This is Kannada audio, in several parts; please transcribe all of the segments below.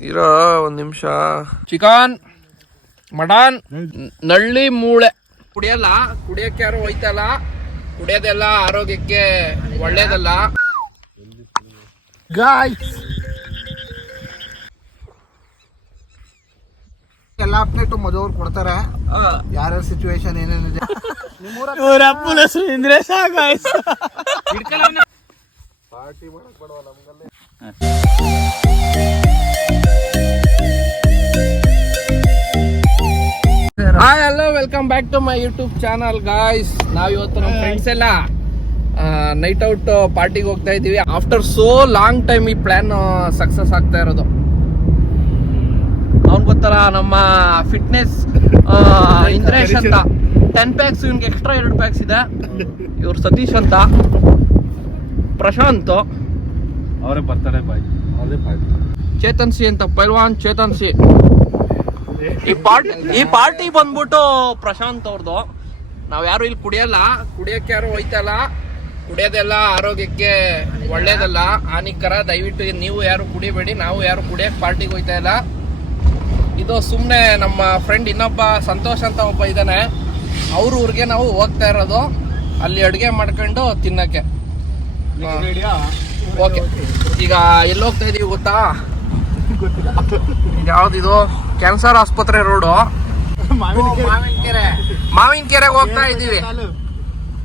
ಇರೋ ಒಂದ್ ನಿಮಿಷ. ಚಿಕನ್, ಮಟನ್, ನಳ್ಳಿ ಮೂಳೆ ಕುಡಿಯಲ್ಲ. ಕುಡಿಯಕ್ಕೆ ಯಾರು ಹೋಯ್ತಲ್ಲ. ಕುಡಿಯೋದೆಲ್ಲ ಆರೋಗ್ಯಕ್ಕೆ ಒಳ್ಳೇದಲ್ಲ. ಗಾಯ್ಸ್ ಎಲ್ಲಾ ಅಪ್ಡೇಟ್ ಮದುವೆ ಕೊಡ್ತಾರೆ. ಯಾರ್ಯಾರ ಸಿಚುವೇಶನ್ ಏನೇನಿದೆ. ಅಪ್ಪನ ಹೆಸರು ಇಂದ್ರೇಶ. ಗಾಯ್ಸ್ ಪಾರ್ಟಿ ಮಾಡಕ್ ಬಡವ ನಮ್ಗಲ್ಲೇ. Hi hello, welcome back to my YouTube channel guys. ನಾವ್ ಇವತ್ತು ನಮ್ಮ ಫ್ರೆಂಡ್ಸ್ ಎಲ್ಲ ನೈಟ್ ಔಟ್ ಪಾರ್ಟಿಗೆ ಹೋಗ್ತಾ ಇದೀವಿ. ಆಫ್ಟರ್ ಸೋ ಲಾಂಗ್ ಟೈಮ್ ಈ ಪ್ಲಾನ್ ಸಕ್ಸಸ್ ಆಗ್ತಾ ಇರೋದು. ಅವ್ನ್ ಗೊತ್ತಲ್ಲ, ನಮ್ಮ ಫಿಟ್ನೆಸ್ ಇಂದ್ರೇಶ್ ಅಂತ 10 ಪ್ಯಾಕ್ಸ್, ಇವ್ನಿಗೆ ಎಕ್ಸ್ಟ್ರಾ 2 ಪ್ಯಾಕ್ಸ್ ಇದೆ. ಇವ್ರು ಸತೀಶ್ ಅಂತ, ಪ್ರಶಾಂತ್ ಅವರೇ ಬರ್ತಾರೆ ಬಾಯ್, ಅವರೇ ಬಾಯ್. ಚೇತನ್ ಸಿ ಅಂತ, ಪೈಲ್ವಾನ್ ಚೇತನ್ ಸಿ. ಈ ಪಾರ್ಟಿ ಬಂದ್ಬಿಟ್ಟು ಪ್ರಶಾಂತ್ ಅವ್ರದ್ದು. ನಾವ್ ಯಾರು ಇಲ್ಲಿ ಕುಡಿಯಲ್ಲ. ಕುಡಿಯಕ್ಕೆ ಯಾರು ಹೋಯ್ತಲ್ಲ. ಕುಡಿಯೋದೆಲ್ಲ ಆರೋಗ್ಯಕ್ಕೆ ಒಳ್ಳೇದಲ್ಲ, ಹಾನಿಕರ. ದಯವಿಟ್ಟು ನೀವು ಯಾರು ಕುಡಿಬೇಡಿ. ನಾವು ಯಾರು ಕುಡಿಯಕ್ಕೆ ಪಾರ್ಟಿಗೆ ಹೋಯ್ತಾ ಇಲ್ಲ. ಇದು ಸುಮ್ಮನೆ ನಮ್ಮ ಫ್ರೆಂಡ್ ಇನ್ನೊಬ್ಬ ಸಂತೋಷ್ ಅಂತ ಒಬ್ಬ ಇದ್ದಾನೆ, ಅವ್ರ ಊರಿಗೆ ನಾವು ಹೋಗ್ತಾ ಇರೋದು. ಅಲ್ಲಿ ಅಡುಗೆ ಮಾಡ್ಕೊಂಡು ತಿನ್ನಕ್ಕೆ. ಓಕೆ, ಈಗ ಎಲ್ಲಿ ಹೋಗ್ತಾ ಇದೀವಿ ಗೊತ್ತಾ? ಯಾವ್ದಿದು? ಕ್ಯಾನ್ಸರ್ ಆಸ್ಪತ್ರೆ ರೋಡು, ಮಾವಿನಕೆರೆಗೆ ಹೋಗ್ತಾ ಇದೀವಿ.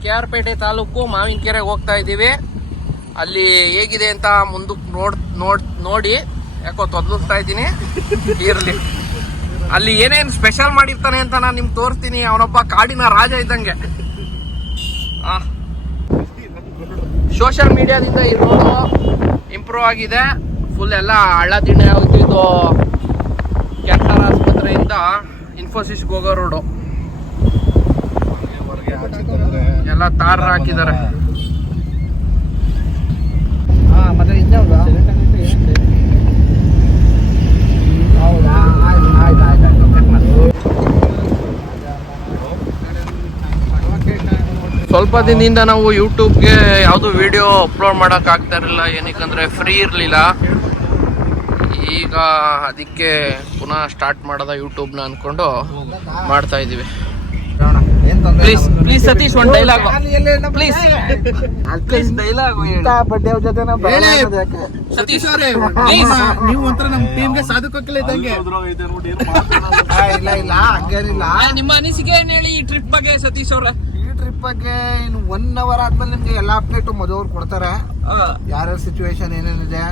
KR ಪೇಟೆ ತಾಲೂಕು ಮಾವಿನಕೆರೆಗೆ ಹೋಗ್ತಾ ಇದೀವಿ. ಅಲ್ಲಿ ಹೇಗಿದೆ ಅಂತ ಮುಂದಕ್ಕೆ ನೋಡಿ ಯಾಕೋ ತೊದಲಿಸ್ತಾ ಇದ್ದೀನಿ. ಇರ್ಲಿ, ಅಲ್ಲಿ ಏನೇನು ಸ್ಪೆಷಲ್ ಮಾಡಿರ್ತಾನೆ ಅಂತ ನಾನು ನಿಮ್ಗೆ ತೋರಿಸ್ತೀನಿ. ಅವನೊಬ್ಬ ಕಾಡಿನ ರಾಜ ಇದ್ದಂಗೆ. ಸೋಷಿಯಲ್ ಮೀಡಿಯಾದಿಂದ ಈ ರೋಡು ಇಂಪ್ರೂವ್ ಆಗಿದೆ ಫುಲ್. ಎಲ್ಲ ಹಳ್ಳ ದಿಣ್ಣೆ ಆಗುತ್ತೆ. ಇದು ಕ್ಯಾನ್ಸರ್ ಆಸ್ಪತ್ರೆಯಿಂದ ಇನ್ಫೋಸಿಸ್ಗೆ ಹೋಗೋ ರೋಡು. ಎಲ್ಲ ತಾರ್ ಹಾಕಿದ್ದಾರೆ. ಮತ್ತೆ ಇನ್ಯಾವ್ದು? ಹೌದಾ? ಆಯ್ತು. ಸ್ವಲ್ಪ ದಿನದಿಂದ ನಾವು ಯೂಟ್ಯೂಬ್ಗೆ ಯಾವುದು ವಿಡಿಯೋ ಅಪ್ಲೋಡ್ ಮಾಡೋಕೆ ಆಗ್ತಾ ಇರಲಿಲ್ಲ. ಏನಕ್ಕಂದ್ರೆ ಫ್ರೀ ಇರಲಿಲ್ಲ. ಈಗ ಅದಕ್ಕೆ ಪುನಃ ಸ್ಟಾರ್ಟ್ ಮಾಡೋದ ಯೂಟ್ಯೂಬ್ನ ಅನ್ಕೊಂಡು ಮಾಡ್ತಾ ಇದ್ದೀವಿ. ಪ್ಲೀಸ್ ಪ್ಲೀಸ್ ಸತೀಶ್, ಒಂದು ಡೈಲಾಗ್ ಪ್ಲೀಸ್. ಡೈಲಾಗ್ ಸತೀಶ್ ಅವರೇ ಪ್ಲೀಸ್. ನೀವು ಒಂಥರ ನಮ್ಮ ಟೀಮ್ಗೆ ಸಾಧುಕೋಕಿಲ್ಲ ಇದ್ದಂಗೆ. ಇಲ್ಲ ಹಂಗೇನಿಲ್ಲ. ನಿಮ್ಮ ಅನಿಸಿಕೆ ಏನ್ ಹೇಳಿ ಈ ಟ್ರಿಪ್ ಬಗ್ಗೆ ಸತೀಶ್ ಅವ್ರ? ಈ ಟ್ರಿಪ್ ಬಗ್ಗೆ ಇನ್ನು 1 hour ಆದ್ಮೇಲೆ ನಿಮ್ಗೆ ಎಲ್ಲಾ ಅಪ್ಡೇಟ್ ಮದುವೆ ಕೊಡ್ತಾರೆ. ಯಾರ್ಯಾರ ಸಿಚುವೇಶನ್ ಏನೇನಿದೆ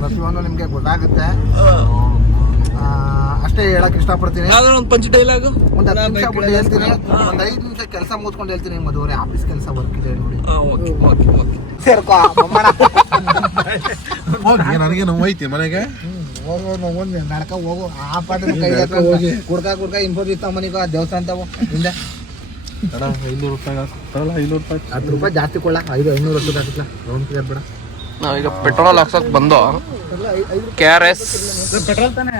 ಪ್ರತಿಯೊಂದು ನಿಮ್ಗೆ ಗೊತ್ತಾಗುತ್ತೆ. ಅಷ್ಟೇ ಹೇಳಕ್ ಇಷ್ಟಪಡ್ತೀನಿ. ಒಂದು ಪಂಚ್ ಡೈಲಾಗ್ ಒಂದ್ 10 ನಿಮಿಷ ಬಿಟ್ಟು ಹೇಳ್ತೀನಿ. ಒಂದ್ 5 ನಿಮಿಷ ಕೆಲಸ ಮುಗಿಸ್ಕೊಂಡು ಹೇಳ್ತೀನಿ. ಮದುವೆ ಆಫೀಸ್ ಕೆಲಸ ವರ್ಕ್ ಇದೆ ನೋಡಿ. ಸೇರ್ಕೋ ನನಗೆ ನೋವೈತಿ ಮನೆಗೆ. ಹೋಗೋ ನಡ್ಕ ಹೋಗು. ಆ ಪಾಠ ಕುಡ್ಕ ಇನ್ಫೋಸಿಸ್ ಮನಿಗ ದೇವಸ್ಥಾನ ತಗೋ ಹಿಂದೆ. 500 ರೂಪಾಯಿ 10 ರೂಪಾಯಿ ಜಾಸ್ತಿ ಕೊಡ್ಲ. 500 ರೂಪಾಯಿ ಹಾಕಿಲ್ಲ ರೌಂಡ್ ಫಿಗರ್ ಬೇಡ. ನಾವೀಗ ಪೆಟ್ರೋಲ್ ಹಾಕ್ಸಕ್ ಬಂದು KRS ಪೆಟ್ರೋಲ್ ತಾನೆ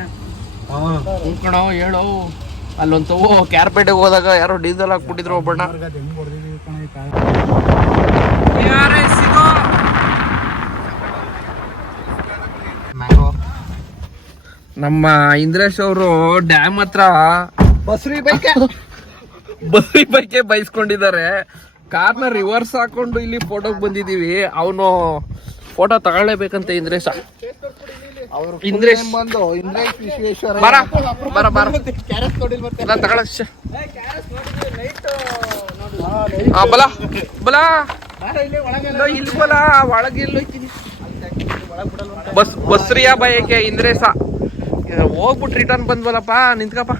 ಕಣೋ ಹೇಳು. ಅಲ್ಲೊಂದು KR ಪೇಟೆಗೆ ಹೋದಾಗ ಯಾರೋ ಡೀಸೆಲ್ ಹಾಕ್ಬಿಟ್ಟಿದ್ರು ಒಬ್ಬಣ್ಣ. ನಮ್ಮ ಇಂದ್ರೇಶ್ ಅವರು ಡ್ಯಾಮ್ ಹತ್ರ ಬಸ್ರಿ ಬೈಕೆ ಬೈಸ್ಕೊಂಡಿದ್ದಾರೆ. ಕಾರ್ನ ರಿವರ್ಸ್ ಹಾಕೊಂಡು ಇಲ್ಲಿ ಫೋಟೋಗೆ ಬಂದಿದೀವಿ. ಅವನು ಫೋಟೋ ತಗೊಳ್ಳೇಬೇಕಂತ ಇಂದ್ರೇಶ. ಇಂದ್ರೇಶ್ ಬಂದು ಇಂದ್ರೇಶ್ ವಿಶ್ವೇಶ್ವರ ಬರ ತಗೊಳ ಬಲ ಇಲ್ಲಿ ಬಲ ಒಳಗೆ ಎಲ್ಲೋಯ್ತೀನಿ. ಬಸ್ರಿಯಾ ಬೈಕೆ ಇಂದ್ರೇಶ ಹೋಗ್ಬಿಟ್ಟು ರಿಟರ್ನ್ ಬಂದ್ವಲ್ಲಪ್ಪ. ನಿಂತ್ಕಪ್ಪ.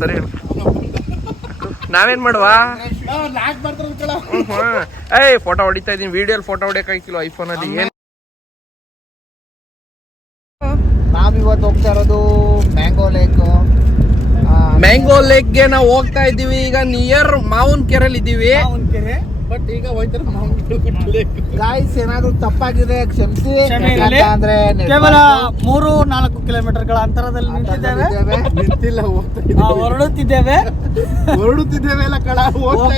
ಸರಿ, ನಾವೇನ್ ಮಾಡುವ? ಏಯ್ ಫೋಟೋ ಹೊಡಿತಾ ಇದೀನಿ. ವಿಡಿಯೋಲಿ ಫೋಟೋ ಹೊಡಿಯಕ್ಕಾಗಿಲ್ಲ ಐಫೋನ್ ಅಲ್ಲಿ. ಏನ್ ನಾವಿವತ್ತು ಹೋಗ್ತಾ ಇರೋದು ಮ್ಯಾಂಗೋ ಲೇಕ್ಗೆ ನಾವು ಹೋಗ್ತಾ ಇದ್ದೀವಿ. ಈಗ ನಿಯರ್ ಮಾವನ್ ಕೆರೆಯಲ್ಲಿ ಇದ್ದೀವಿ. ಬಟ್ ಈಗ ಹೋಯ್ತಾರೆ ಗಾಯ್ಸ್ ಏನಾದ್ರು ತಪ್ಪಾಗಿದೆ ಕ್ಷಮಿಸಿ. ಕ್ಷಮೆ ಇರಲಿ. ಅಂದ್ರೆ ಕೇವಲ 3-4 ಕಿಲೋಮೀಟರ್ಗಳ ಅಂತರದಲ್ಲಿ ನಿಂತಿದ್ದೇವೆ. ನಿಂತಿಲ್ಲ ಹೊರಡುತ್ತಿದ್ದೇವೆ. ಹೊರಡುತ್ತಿದ್ದೇವೆ ಎಲ್ಲ ಕಳ ಹೋಗ್ತಾ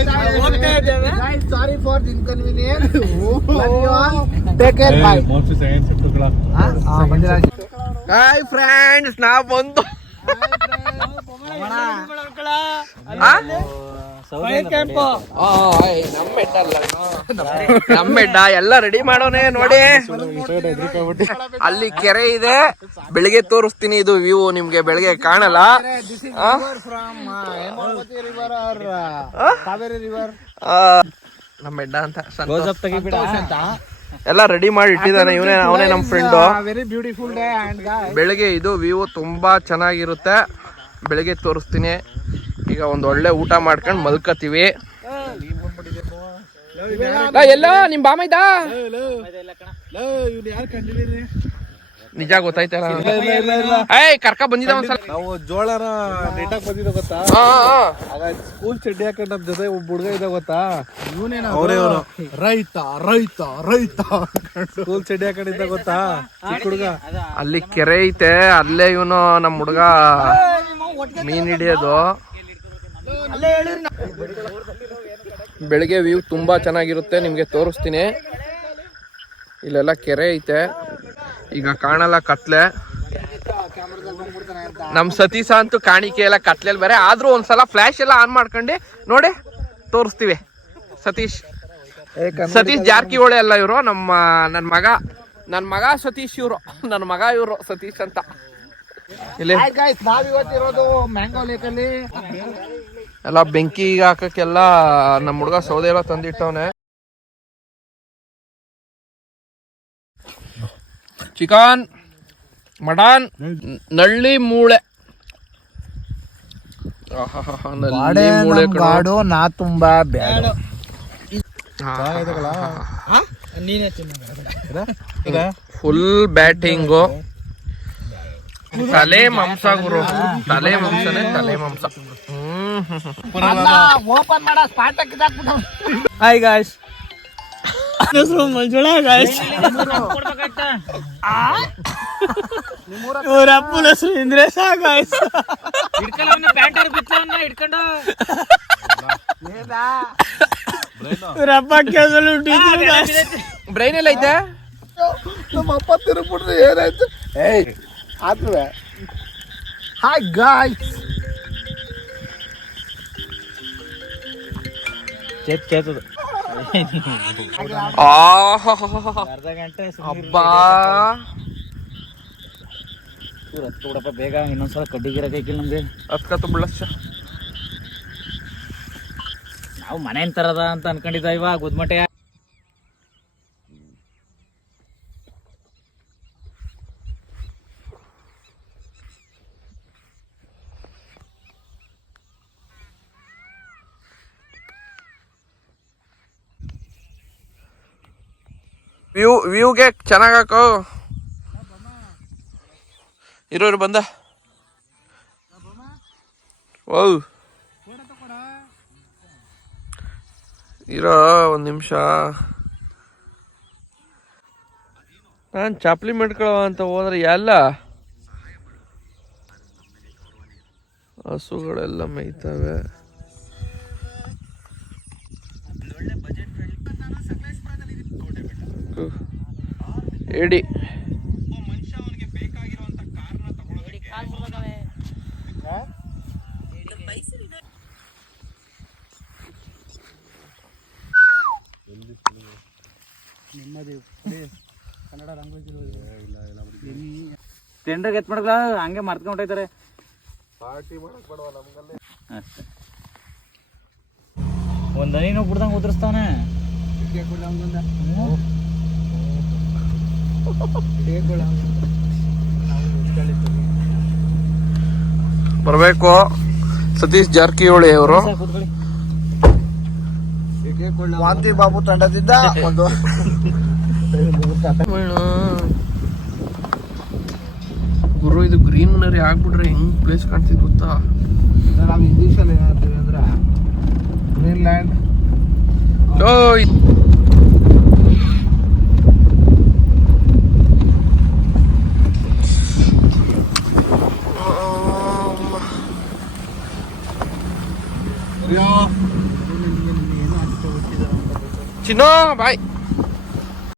ಇದ್ದೇವೆ. Sorry for the inconvenience. Take care bye. Mostly second ಶಿಫ್ಟ್ಗಳ ಹಾಯ್ ಫ್ರೆಂಡ್ಸ್, ನಾವ್ ಬಂದು ಫೈರ್ ಕ್ಯಾಂಪ್. ನಮ್ಮ ಬೆಡ್ಡ ಎಲ್ಲ ರೆಡಿ ಮಾಡೋನೆ ನೋಡಿ. ಅಲ್ಲಿ ಕೆರೆ ಇದೆ, ಬೆಳಿಗ್ಗೆ ತೋರಿಸ್ತೀನಿ. ಇದು ವ್ಯೂ ನಿಮ್ಗೆ ಬೆಳಿಗ್ಗೆ ಕಾಣಲ್ಲ. ಕಾವೇರಿ ರಿವರ್ ನಮ್ಮ ಬೆಡ್ಡ ಅಂತ ಎಲ್ಲ ರೆಡಿ ಮಾಡಿ ಇಟ್ಟಿದ್ದಾನೆ. ಅವನೇ ನಮ್ಮ friend. Very beautiful day and ಬೆಳಿಗ್ಗೆ ಇದು ವ್ಯೂ ತುಂಬಾ ಚೆನ್ನಾಗಿರುತ್ತೆ. ಬೆಳಿಗ್ಗೆ ತೋರಿಸ್ತೀನಿ. ಈಗ ಒಂದ್ ಒಳ್ಳೆ ಊಟ ಮಾಡ್ಕೊಂಡು ಮಲ್ಕತೀವಿ. ಎಲ್ಲ ನಿಮ್ ಬಾಮ ಇದ್ದ ಯಾರು ಕಂಡಿದ್ದೀರಿ? ನಿಜ ಗೊತ್ತಾಯ್ತಲ್ಲ. ಏಯ್ ಕರ್ಕ ಬಂದಿದ್ದ ಒಂದ್ಸಲ. ನಾವು ಜೋಳನ ನೆಟ್ಟಾಗಿ ಬಂದಿದ್ದ ಗೊತ್ತಾ? ಆಗ ಸ್ಕೂಲ್ ಚಡ್ಡಿ ಹಾಕೊಂಡು ನಮ್ ಜೊತೆ ಒಬ್ಬ ಹುಡುಗ ಇದ್ದ ಗೊತ್ತಾ? ಅವರೇ ಅವನು ರೈತ ರೈತ ರೈತ ಸ್ಕೂಲ್ ಚಡ್ಡಿ ಹಾಕೊಂಡಿದ್ದ ಗೊತ್ತಾ? ಚಿಕ್ಕ ಹುಡುಗ. ಅಲ್ಲಿ ಕೆರೆ ಐತೆ, ಅಲ್ಲೇ ಇವನು ನಮ್ಮ ಹುಡುಗ ಮೀನ್ ಹಿಡಿಯೋದು. ಬೆಳಿಗ್ಗೆ ವ್ಯೂ ತುಂಬಾ ಚೆನ್ನಾಗಿರುತ್ತೆ, ನಿಮ್ಗೆ ತೋರಿಸ್ತೀನಿ. ಇಲ್ಲೆಲ್ಲ ಕೆರೆ ಐತೆ, ಈಗ ಕಾಣಲ್ಲ ಕತ್ಲೆ. ನಮ್ ಸತೀಶ ಅಂತೂ ಕಾಣಿಕೆ ಎಲ್ಲ ಕತ್ಲೆಲ್ ಬೇರೆ. ಆದ್ರೂ ಒಂದ್ಸಲ ಫ್ಲಾಶ್ ಎಲ್ಲ ಆನ್ ಮಾಡ್ಕೊಂಡು ನೋಡಿ ತೋರಿಸ್ತೀವಿ. ಸತೀಶ್ ಜಾರಕಿಹೊಳಿ ಅಲ್ಲ ಇವರು, ನನ್ನ ಮಗ ಸತೀಶ್. ನನ್ನ ಮಗ ಇವರು ಸತೀಶ್ ಅಂತ. ಇಲ್ಲಿ ನಾವಿವತ್ತಿರೋದು ಮ್ಯಾಂಗೋ ಲೇಕ್ ಅಲ್ಲಿ. ಎಲ್ಲ ಬೆಂಕಿ ಹಾಕಕ್ಕೆಲ್ಲ ನಮ್ಮ ಹುಡುಗ ಸೌದೆ ಎಲ್ಲ ತಂದಿಟ್ಟವನೆ. ಚಿಕನ್, ಮಟನ್, ನಳ್ಳಿ ಮೂಳೆ. ಗಾಡು ನಾ ತುಂಬಾ ಬ್ಯಾಡ. Full batting. ತಲೆ ಮಾಂಸ ಗುರು, ತಲೆ ಮಾಂಸನೇ ತಲೆ ಮಾಂಸ. ಓಪನ್ ಮಾಡ ಸ್ಪಾಟ್ ಹಾಕಿದಾಕ್ಬಿಟ್ಟು. ಹಾಯ್ ಗಾಯ್ಸ್, ಹೆಸರು ಮಂಜುಳಾ ಗಾಯ್ಸ್. ಇವ್ರ ಅಪ್ಪನ ಹೆಸರು ಇಂದ್ರೇಶ ಗಾಯ್ಸ್. ಇವ್ರ ಅಪ್ಪ ಕೇಸಲು ಬ್ರೈನ್ ಎಲ್ಲ ಐತೆ. ನಮ್ಮ ಅಪ್ಪ ತಿರುಗ್ಬಿಟ್ರೆ ಏನಾಯ್ತು? ಏಯ್ ಆದ್ರೂ ಹಾಯ್ ಗಾಯ್ಸ್. ಅರ್ಧ ಗಂಟೆ ಅಬ್ಬಾ, ಹತ್ತುಬಿಡಪ್ಪ ಬೇಗ. ಇನ್ನೊಂದ್ಸಲ ಕಡ್ಡಿ ಗಿರಕೈಕಿಲ್ಲ ನಮ್ಗೆ. ಹತ್ಕತ್ತು ಬಿಳಚ್ಚ. ನಾವು ಮನೆ ತರದ ಅಂತ ಅನ್ಕೊಂಡಿದ್ದ ಇವಾಗ ಗುದ್ಮಟೆ. ವ್ಯೂಗೆ ಚೆನ್ನಾಗ್ ಹಾಕೋ. ಇರೋರು ಬಂದ. ಓ ಇರೋ ಒಂದ್ ನಿಮಿಷ, ನಾನು ಚಾಪ್ಲಿ ಮಾಡ್ಕೊಳ್ಳೋ ಅಂತ ಹೋದ್ರೆ ಎಲ್ಲ ಹಸುಗಳೆಲ್ಲ ಮೇಯ್ತವೆ. ಎಡಿ ಟೆಂಡರ್ ಎತ್ ಮಾಡಲ್ಲ, ಹಂಗೆ ಮರ್ತ್ಕೊಂಡೈತಾರೆ. ಒಂದ್ ಹನಿನೂ ಬಿಡ್ದಂಗ ಉದುರಿಸ್ತಾವನೆ. ಬರ್ಬೇಕು ಸತೀಶ್ ಜಾರಕಿಹೊಳಿ ಅವರು. ವಾಂತಿ ಬಾಬು ತಂಡದಿಂದ ಒಂದು ಗುರು, ಇದು ಗ್ರೀನರಿ ಆಗ್ಬಿಟ್ರೆ ಹೆಂಗ್ ಪ್ಲೇಸ್ ಕಾಣ್ತಿದ್ ಗೊತ್ತಾ? ನಾವು ಇಂಗ್ಲೀಷಲ್ಲಿ ಏನ್ ಹೇಳ್ತೀವಿ ಅಂದ್ರೆ ಗ್ರೀನ್ಲ್ಯಾಂಡ್ ಓಯ್ ಚಿನ್ನೋ ಬಾಯ್.